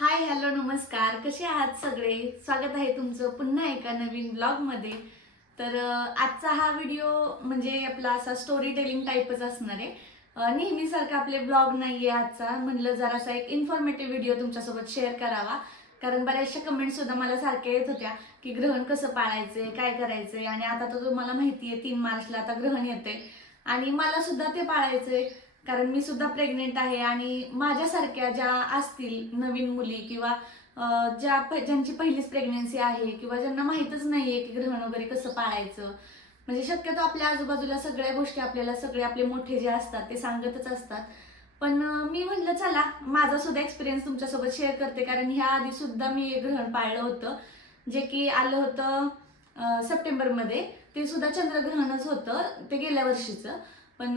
Hi hello नमस्कार, कसे आहात सगळे. स्वागत आहे तुमचं पुन्हा एका नवीन ब्लॉगमध्ये. तर आजचा हा व्हिडिओ म्हणजे आपला असा स्टोरी टेलिंग टाईपच असणार आहे. नेहमीसारखा आपले ब्लॉग नाही आहे आजचा. म्हणलं जरासा एक इन्फॉर्मेटिव्ह व्हिडिओ तुमच्यासोबत शेअर करावा, कारण बऱ्याचशा कमेंट्स सुद्धा मला सारख्या येत होत्या की ग्रहण कसं पाळायचंय, काय करायचंय. आणि आता तर तुम्हाला माहिती आहे 3 मार्चला आता ग्रहण येते आणि मला सुद्धा ते पाळायचंय, कारण मी सुद्धा प्रेग्नेंट आहे. आणि माझ्यासारख्या ज्या असतील नवीन मुली किंवा ज्यांची पहिलीच प्रेग्नेन्सी आहे किंवा ज्यांना माहीतच नाहीये की ग्रहण वगैरे कसं पाळायचं, म्हणजे शक्यतो आपल्या आजूबाजूला सगळ्या गोष्टी आपल्याला सगळे आपले मोठे जे असतात ते सांगतच असतात. पण मी म्हटलं चला माझा सुद्धा एक्सपिरियन्स तुमच्यासोबत शेअर करते, कारण ह्या आधी सुद्धा मी एक ग्रहण पाळलं होतं जे की आलं होतं सप्टेंबरमध्ये. ते सुद्धा चंद्रग्रहणच होतं, ते गेल्या वर्षीचं. पण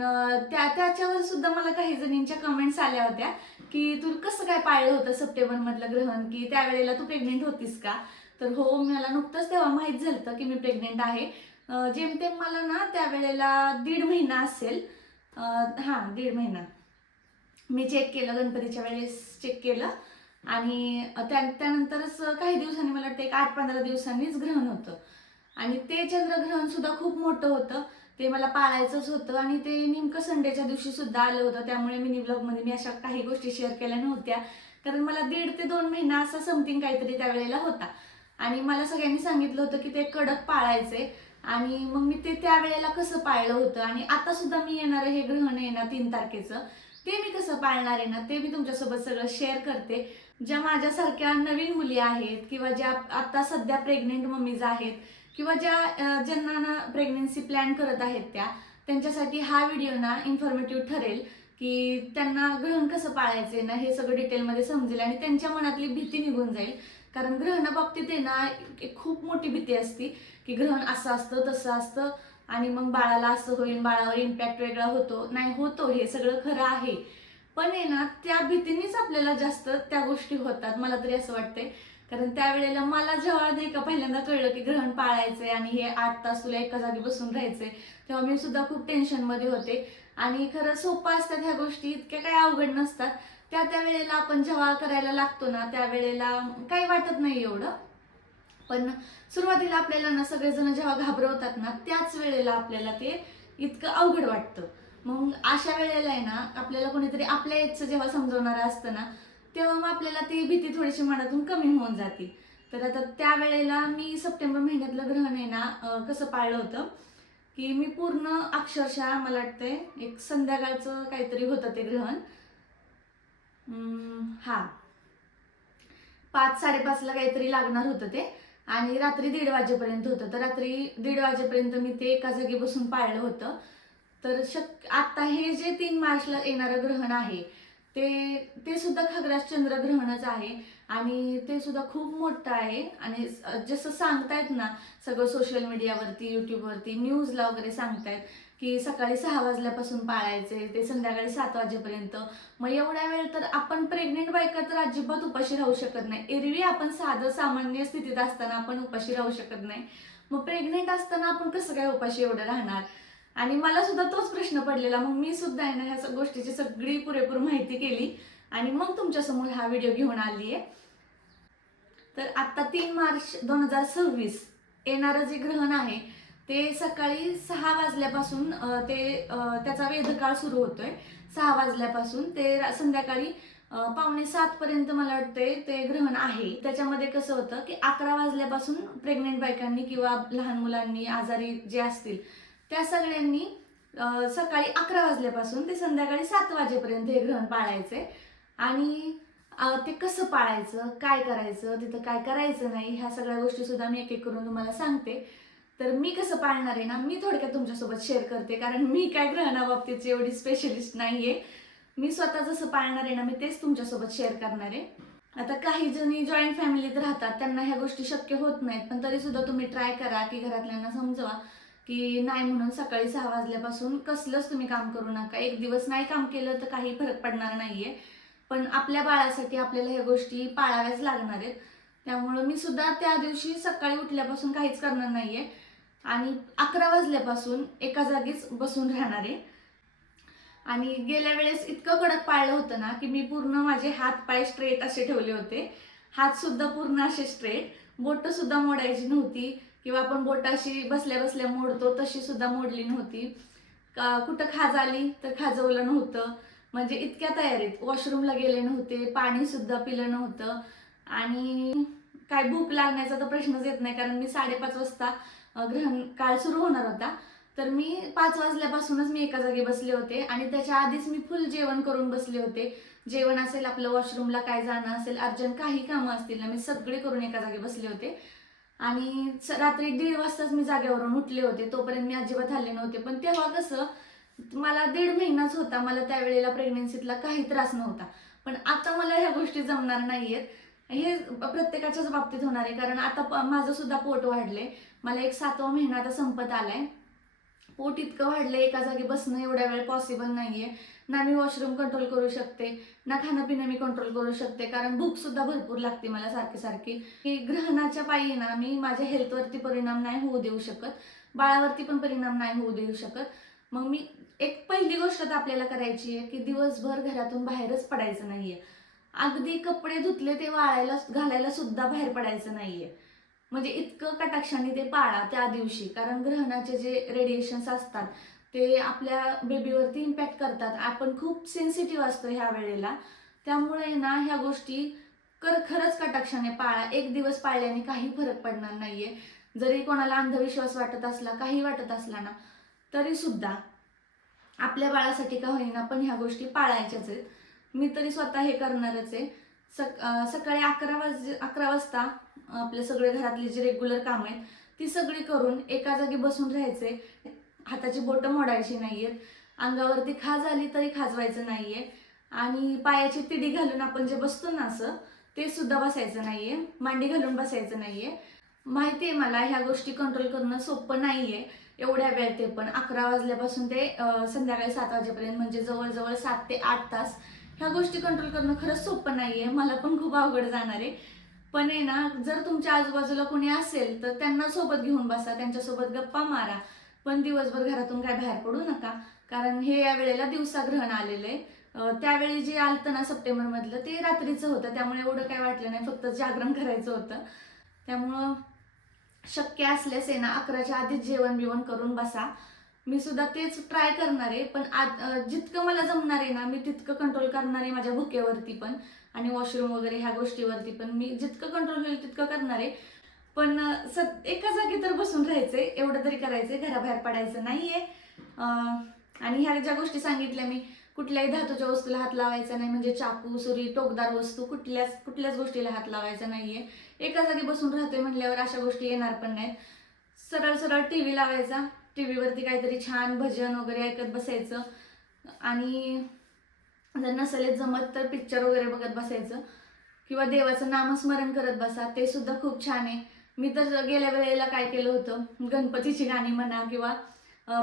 त्याच्यावर सुद्धा मला काही जणींच्या कमेंट्स आल्या होत्या की तू कसं काय पाळलं होतं सप्टेंबर मधलं ग्रहण, की त्यावेळेला तू प्रेग्नेंट होतीस का. तर हो, मला नुकतंच तेव्हा माहीत झालं की मी प्रेग्नेंट आहे. जेमतेम मला ना त्यावेळेला 1.5 महिना असेल. हां, 1.5 महिना. मी चेक केलं, गणपतीच्या वेळेस चेक केलं. आणि त्यानंतरच काही दिवसांनी, मला वाटतं एक 8-15 दिवसांनीच ग्रहण होतं. आणि ते चंद्रग्रहण सुद्धा खूप मोठं होतं. ते मला पाळायचंच होतं आणि ते नेमकं संडेच्या दिवशी सुद्धा आलं होतं. त्यामुळे मिनी ब्लॉगमध्ये मी अशा काही गोष्टी शेअर केल्या नव्हत्या, कारण मला 1.5 ते 2 महिना असा समथिंग काहीतरी त्यावेळेला होता. आणि मला सगळ्यांनी सांगितलं होतं की ते कडक पाळायचे. आणि मग मी ते त्यावेळेला कसं पाळलं होतं आणि आता सुद्धा मी येणारं हे ग्रहण आहे ना 3 तारखेचं, ते मी कसं पाळणार आहे ना, ते मी तुमच्यासोबत सगळं शेअर करते. ज्या माझ्यासारख्या नवीन मुली आहेत किंवा ज्या आता सध्या प्रेग्नेंट मम्मीज आहेत किंवा ज्यांना ना प्रेग्नेन्सी प्लॅन करत आहेत त्यांच्यासाठी हा व्हिडिओ ना इन्फॉर्मेटिव्ह ठरेल, की त्यांना ग्रहण कसं पाळायचंय ना हे सगळं डिटेलमध्ये समजेल आणि त्यांच्या मनातली भीती निघून जाईल. कारण ग्रहणाबाबतीत आहे ना एक खूप मोठी भीती असते की ग्रहण असं असतं तसं असतं आणि मग बाळाला असं होईल, बाळावर इम्पॅक्ट वेगळा होतो. नाही, होतो, हे सगळं खरं आहे. पण आहे ना त्या भीतीनेच आपल्याला जास्त त्या गोष्टी होतात, मला तरी असं वाटतंय. कारण त्यावेळेला मला जेव्हा नाही का पहिल्यांदा कळलं की ग्रहण पाळायचंय आणि हे 8 तास तुला एका जागी बसून राहायचंय, तेव्हा मी सुद्धा खूप टेन्शनमध्ये होते. आणि खरं सोपं असतात ह्या गोष्टी, इतक्या काही अवघड नसतात. त्या वेळेला आपण जेव्हा करायला लागतो ना त्यावेळेला काही वाटत नाही एवढं. पण सुरुवातीला आपल्याला ना सगळेजण जेव्हा घाबरवतात ना त्याच वेळेला आपल्याला ते इतकं अवघड वाटतं. मग अशा वेळेला आहे ना आपल्याला कोणीतरी आपल्या एजचं जेव्हा समजवणारं असतं ना, तेव्हा मग आपल्याला ती भीती थोडीशी मनातून कमी होऊन जाते. तर आता त्यावेळेला मी सप्टेंबर महिन्यातलं ग्रहण आहे ना कसं पाळलं होतं, की मी पूर्ण अक्षरशः मला वाटतंय एक संध्याकाळचं काहीतरी होतं ते ग्रहण. हा, 5-5:30ला काहीतरी लागणार होतं ते. आणि रात्री 1:30 वाजेपर्यंत होतं. तर रात्री 1:30 वाजेपर्यंत मी ते एका जागी बसून पाळलं होतं. तर आता हे जे 3 मार्चला येणारं ग्रहण आहे ते ते सुद्धा खग्रास चंद्रग्रहणच आहे. आणि ते सुद्धा खूप मोठं आहे. आणि जसं सांगतायत ना सगळं सोशल मीडियावरती, यूट्यूबवरती, न्यूजला वगैरे सांगतायत की सकाळी 6 वाजल्यापासून पाळायचे ते संध्याकाळी 7 वाजेपर्यंत. मग एवढ्या वेळ तर आपण प्रेग्नेंट बायका तर अजिबात उपाशी राहू शकत नाही. एरवी आपण साधं सामान्य स्थितीत असताना आपण उपाशी राहू शकत नाही, मग प्रेग्नेंट असताना आपण कसं काय उपाशी एवढं राहणार. आणि मला सुद्धा तोच प्रश्न पडलेला. मग मी सुद्धा आहे ना ह्या गोष्टीची सगळी पुरेपूर माहिती केली आणि मग तुमच्यासमोर हा व्हिडिओ घेऊन आली आहे. तर आता 3 मार्च 2026 येणारं जे ग्रहण आहे ते सकाळी 6 वाजल्यापासून त्याचा वेधकाळ सुरू होतोय. 6 वाजल्यापासून ते संध्याकाळी 6:45 पर्यंत मला वाटते ते ग्रहण आहे. त्याच्यामध्ये कसं होतं की 11 वाजल्यापासून प्रेग्नेंट बायकांनी किंवा लहान मुलांनी, आजारी जे असतील त्या सगळ्यांनी सकाळी 11 वाजल्यापासून ते संध्याकाळी 7 वाजेपर्यंत हे ग्रहण पाळायचंय. आणि ते कसं पाळायचं, काय करायचं, तिथं काय करायचं नाही, ह्या सगळ्या गोष्टी सुद्धा मी एक एक करून तुम्हाला सांगते. तर मी कसं पाळणार आहे ना मी थोडक्यात तुमच्यासोबत शेअर करते, कारण मी काय ग्रहणाबाबतीची एवढी स्पेशलिस्ट नाहीये. मी स्वतः जसं पाळणार आहे ना मी तेच तुमच्यासोबत शेअर करणार आहे. आता काही जणी जॉईंट फॅमिलीत राहतात, त्यांना ह्या गोष्टी शक्य होत नाहीत. पण तरी सुद्धा तुम्ही ट्राय करा की घरातल्यांना समजवा की नाही म्हणून सकाळी 6 वाजल्यापासून कसलंच तुम्ही काम करू नका. एक दिवस नाही काम केलं तर काही फरक पडणार नाहीये, पण आपल्या बाळासाठी आपल्याला ह्या गोष्टी पाळाव्याच लागणार आहेत. त्यामुळं मी सुद्धा त्या दिवशी सकाळी उठल्यापासून काहीच करणार नाहीये आणि 11 वाजल्यापासून एका जागीच बसून राहणार आहे. आणि गेल्या वेळेस इतकं कडक पाळलं होतं ना की मी पूर्ण माझे हात पाय स्ट्रेट असे ठेवले होते, हात सुद्धा पूर्ण असे स्ट्रेट, बोट सुद्धा मोडायची नव्हती किंवा आपण बोट अशी बसल्या बसल्या मोडतो तशी सुद्धा मोडली नव्हती. कुठं खाज आली तर खाजवलं नव्हतं, म्हणजे इतक्या तयारीत. वॉशरूमला गेले नव्हते, पाणी सुद्धा पिलं नव्हतं आणि काय भूक लागण्याचा तर प्रश्नच येत नाही, कारण मी 5:30 वाजता ग्रहण काळ सुरू होणार होता. तर मी 5 वाजल्यापासूनच मी एका जागी बसले होते आणि त्याच्या आधीच मी फुल जेवण करून बसले होते. जेवण असेल, आपलं वॉशरूमला काय जाणं असेल, अर्जंट काही कामं असतील ना, मी सगळे करून एका जागी बसले होते. आणि रात्री 1:30 वाजताच मी जागेवरून उठले होते. तोपर्यंत मी अजिबात हल्ले नव्हते. पण तेव्हा कसं, मला 1.5 महिनाच होता, मला त्यावेळेला प्रेग्नेन्सीतला काही त्रास नव्हता. पण आता मला ह्या गोष्टी जमणार नाहीयेत. हे प्रत्येकाच्याच बाबतीत होणार आहे, कारण आता माझं सुद्धा पोट वाढलंय. मला एक 7वा महिना आता संपत आलाय. पोट इतकं वाढलंय, एका जागी बसणं एवढ्या वेळ पॉसिबल नाहीये. ना मी वॉशरूम कंट्रोल करू शकते, ना खाणं पिणं मी कंट्रोल करू शकते, कारण भूक सुद्धा भरपूर लागते मला सारखी सारखी. की ग्रहणाच्या पायी ना मी माझ्या हेल्थवरती परिणाम नाही होऊ देऊ शकत, बाळावरती पण परिणाम नाही होऊ देऊ शकत. मग मी एक पहिली गोष्ट तर आपल्याला करायची आहे की दिवसभर घरातून बाहेरच पडायचं नाहीये. अगदी कपडे धुतले ते वाळायला घालायला सुद्धा बाहेर पडायचं नाहीये. म्हणजे इतकं कटाक्षाने ते पाळा त्या दिवशी, कारण ग्रहणाचे जे रेडिएशन्स असतात ते आपल्या बेबीवरती इम्पॅक्ट करतात. आपण खूप सेन्सिटिव्ह असतो ह्या वेळेला, त्यामुळे ना ह्या गोष्टी खरंच कटाक्षाने पाळा. एक दिवस पाळल्याने काही फरक पडणार नाहीये. जरी कोणाला अंधविश्वास वाटत असला, काही वाटत असला ना, तरी सुद्धा आपल्या बाळासाठी का होईना पण ह्या गोष्टी पाळायच्याच आहेत. मी तरी स्वतः हे करणारच आहे. सकाळी 11 वाजता आपले सगळे घरातली जी रेग्युलर कामं आहेत ती सगळी करून एका जागी बसून राहायचे. हाताची बोटं मोडायची नाहीयेत, अंगावरती खाज आली तरी खाजवायचं नाहीये आणि पायाची तिडी घालून आपण जे बसतो ना असं, ते सुद्धा बसायचं नाहीये, मांडी घालून बसायचं नाहीये. माहिती आहे मला ह्या गोष्टी कंट्रोल करणं सोपं नाहीये एवढ्या वेळ, ते पण 11 वाजल्यापासून ते संध्याकाळी 7 वाजेपर्यंत, म्हणजे जवळजवळ 7 ते 8 तास ह्या गोष्टी कंट्रोल करणं खरंच सोपं नाहीये. मला पण खूप अवघड जाणार आहे. पण आहे ना, जर तुमच्या आजूबाजूला कोणी असेल तर त्यांना सोबत घेऊन बसा, त्यांच्यासोबत गप्पा मारा. पण दिवसभर घरातून काय बाहेर पडू नका, कारण हे या वेळेला दिवसाग्रहण आलेलं आहे. त्यावेळी जे आलतं ना सप्टेंबरमधलं, ते रात्रीचं होतं, त्यामुळे एवढं काय वाटलं नाही, फक्त जागरण करायचं होतं. त्यामुळं शक्य असल्यास आहे ना 11च्या आधीच जेवण बिवण करून बसा. मी सुद्धा तेच ट्राय करणार आहे, पण जितकं मला जमणार आहे ना मी तितकं कंट्रोल करणार आहे माझ्या भुकेवरती पण आणि वॉशरूम वगैरे ह्या गोष्टीवरती पण मी जितकं कंट्रोल होईल तितकं करणार आहे. पण एका जागी तर बसून राहायचंय, एवढं तरी करायचंय, घराबाहेर पडायचं नाहीये. आणि ह्या ज्या गोष्टी सांगितल्या मी, कुठल्याही धातूच्या वस्तूला हात लावायचा नाही, म्हणजे चाकू, सुरी, टोकदार वस्तू कुठल्याच गोष्टीला हात लावायचा नाहीये. एका जागी बसून राहतोय म्हटल्यावर अशा गोष्टी येणार पण नाहीत. सरळ सरळ टीव्ही लावायचा, टीव्हीवरती काहीतरी छान भजन वगैरे ऐकत बसायचं आणि जर नसेल जमत तर पिक्चर वगैरे बघत बसायचं किंवा देवाचं नामस्मरण करत बसा, ते सुद्धा खूप छान आहे. मी तर गेल्या वेळेला काय केलं होतं, गणपतीची गाणी म्हणा किंवा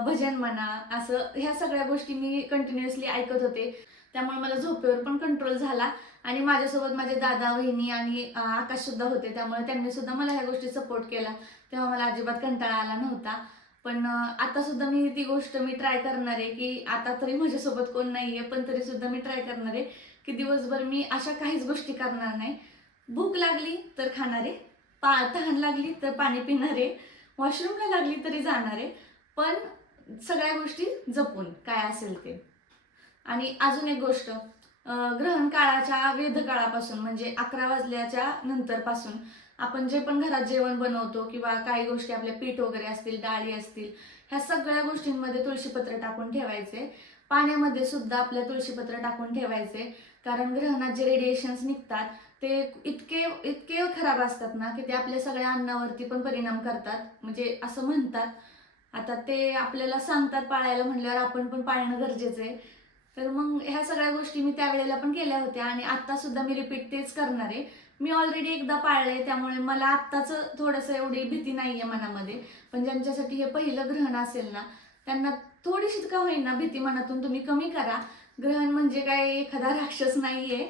भजन म्हणा, असं ह्या सगळ्या गोष्टी मी कंटिन्युअसली ऐकत होते. त्यामुळे मला झोपेवर पण कंट्रोल झाला आणि माझ्यासोबत माझे दादा, वहिनी आणि आकाश सुद्धा होते, त्यामुळे त्यांनी सुद्धा मला ह्या गोष्टी सपोर्ट केला. तेव्हा मला अजिबात कंटाळा आला नव्हता. पण आता सुद्धा मी ती गोष्ट ट्राय करणार आहे की आता तरी माझ्यासोबत कोण नाहीये, पण तरी सुद्धा मी ट्राय करणार आहे की दिवसभर मी अशा काहीच गोष्टी करणार नाही. भूक लागली तर खाणार आहे, तहान लागली तर पाणी पिणार आहे, वॉशरूमला लागली तरी जाणार आहे, पण सगळ्या गोष्टी जपून काय असेल ते. आणि अजून एक गोष्ट, ग्रहण काळाच्या वेध काळापासून म्हणजे 11 वाजल्याच्या नंतर पासून आपण जे पण घरात जेवण बनवतो किंवा काही गोष्टी आपल्या पीठ वगैरे असतील, डाळी असतील, ह्या सगळ्या गोष्टींमध्ये तुळशीपत्र टाकून ठेवायचे. पाण्यामध्ये सुद्धा आपल्या तुळशीपत्र टाकून ठेवायचे, कारण ग्रहणात जे रेडिएशन्स निघतात ते इतके इतके खराब असतात ना की ते आपल्या सगळ्या अन्नावरती पण परिणाम करतात, म्हणजे असं म्हणतात. आता ते आपल्याला सांगतात पाळायला, म्हणल्यावर आपण पण पाळणं गरजेचं आहे. तर मग ह्या सगळ्या गोष्टी मी त्यावेळेला पण केल्या होत्या आणि आत्ता सुद्धा मी रिपीट तेच करणार आहे. मी ऑलरेडी एकदा पाळलंय, त्यामुळे मला आत्ताच थोडंसं एवढी भीती नाहीये मनामध्ये. पण ज्यांच्यासाठी हे पहिलं ग्रहण असेल ना, त्यांना थोडीशी का होईना भीती मनातून तुम्ही कमी करा. ग्रहण म्हणजे काय एखादा राक्षस नाहीये,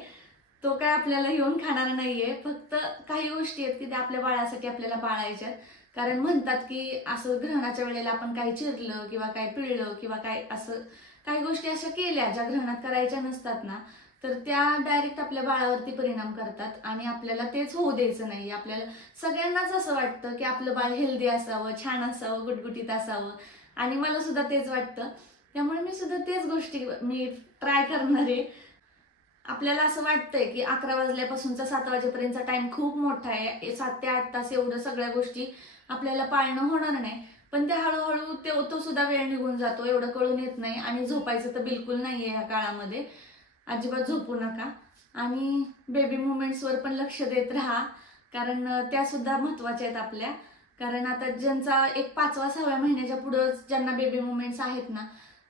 तो काय आपल्याला येऊन खाणार नाहीये. फक्त काही गोष्टी आहेत की त्या आपल्या बाळासाठी आपल्याला पाळायच्यात. कारण म्हणतात की असं ग्रहणाच्या वेळेला आपण काही चिरलं किंवा काय पिळलं किंवा काय असं काही गोष्टी अशा केल्या ज्या ग्रहणात करायच्या नसतात ना, तर त्या डायरेक्ट आपल्या बाळावरती परिणाम करतात आणि आपल्याला तेच होऊ द्यायचं नाही. आपल्याला सगळ्यांनाच असं वाटतं की आपलं बाळ हेल्दी असावं, छान असावं, गुटगुटीत असावं आणि मला सुद्धा तेच वाटतं. त्यामुळे मी सुद्धा तेच गोष्टी ट्राय करणार आहे. आपल्याला असं वाटतंय की 11 वाजल्यापासूनचा 7 वाजेपर्यंतचा टाइम खूप मोठा आहे, 7 ते 8 तास एवढं सगळ्या गोष्टी आपल्याला पाळणं होणार नाही. पण ते हळूहळू तो सुद्धा वेळ निघून जातो, एवढं कळून येत नाही. आणि झोपायचं तर बिलकुल नाही आहे ह्या काळामध्ये, अजिबात झोपू नका. आणि बेबी मुवमेंट्सवर पण लक्ष देत राहा, कारण त्या सुद्धा महत्त्वाच्या आहेत आपल्या. कारण आता ज्यांचा एक 5व्या-6व्या महिन्याच्या पुढं ज्यांना बेबी मुवमेंट्स आहेत ना,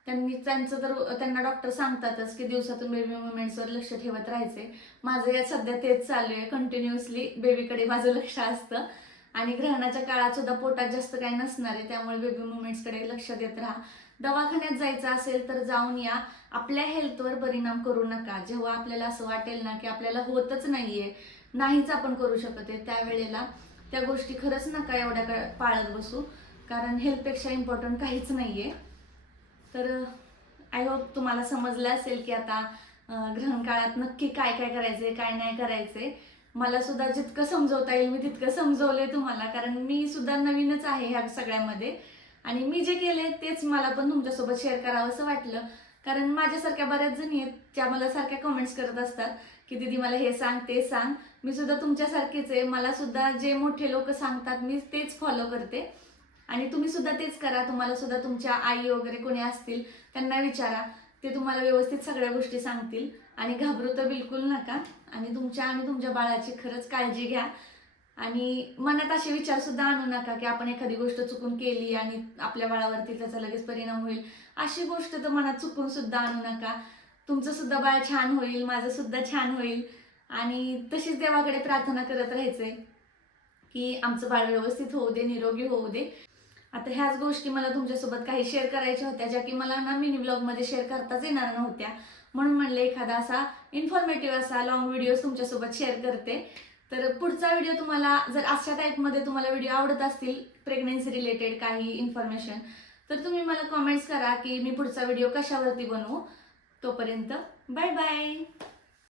त्यांना डॉक्टर सांगतातच की दिवसातून बेबी मुवमेंट्सवर लक्ष ठेवत राहायचे. माझं या सध्या तेच चालू आहे, कंटिन्युअसली बेबीकडे माझं लक्ष असतं. आणि ग्रहणाच्या काळात सुद्धा पोटात जास्त काही नसणार आहे, त्यामुळे बेबी मुवमेंट्सकडे लक्ष देत राहा. दवाखान्यात जायचं असेल तर जाऊन या. आपल्या हेल्थवर परिणाम करू नका. जेव्हा आपल्याला असं वाटेल ना की आपल्याला होतच नाहीये, नाहीच आपण करू शकत आहे, त्यावेळेला त्या गोष्टी खरंच नका एवढ्या पाळत बसू, कारण हेल्थपेक्षा इम्पॉर्टंट काहीच नाहीये. तर आय होप तुम्हाला समजलं असेल की आता ग्रहण काळात नक्की काय काय करायचंय, काय नाही करायचंय. मला सुद्धा जितकं समजवता येईल मी तितकं समजवलंय तुम्हाला, कारण मी सुद्धा नवीनच आहे ह्या सगळ्यामध्ये. आणि मी जे केले तेच मला पण तुमच्यासोबत शेअर करावं असं वाटलं, कारण माझ्यासारख्या बऱ्याच जणी आहेत ज्या मला सारख्या कमेंट्स करत असतात की दीदी मला हे सांग ते सांग. मी सुद्धा तुमच्यासारखीच आहे, मला सुद्धा जे मोठे लोक सांगतात मी तेच फॉलो करते. आणि तुम्ही सुद्धा तेच करा. तुम्हाला सुद्धा तुमच्या आई वगैरे कोणी असतील त्यांना विचारा, ते तुम्हाला व्यवस्थित सगळ्या गोष्टी सांगतील. आणि घाबरू तर बिलकुल नका. आणि तुमच्या आणि तुमच्या बाळाची खरंच काळजी घ्या. आणि मनात असे विचार सुद्धा आणू नका की आपण एखादी गोष्ट चुकून केली आणि आपल्या बाळावरती त्याचा लगेच परिणाम होईल. अशी गोष्ट तर मनात चुकून सुद्धा आणू नका. तुमचं सुद्धा बाळ छान होईल, माझं सुद्धा छान होईल. आणि तशीच देवाकडे प्रार्थना करत राहायचंय की आमचं बाळ व्यवस्थित होऊ दे, निरोगी होऊ दे. आता ह्याच गोष्टी मला तुमच्यासोबत काही शेअर करायच्या होत्या, ज्या की मला ना मिनी ब्लॉगमध्ये शेअर करताच येणार नव्हत्या. म्हणून म्हणले एखादा असा इन्फॉर्मेटिव्ह असा लॉंग व्हिडिओ तुमच्यासोबत शेअर करते. तर पुढचा व्हिडिओ तुम्हाला जर अशा टाईपमध्ये तुम्हाला व्हिडिओ आवडत असतील, प्रेग्नन्सी रिलेटेड काही इन्फॉर्मेशन, तर तुम्ही मला कॉमेंट्स करा की मी पुढचा व्हिडिओ कशावरती बनवू. तोपर्यंत बाय बाय.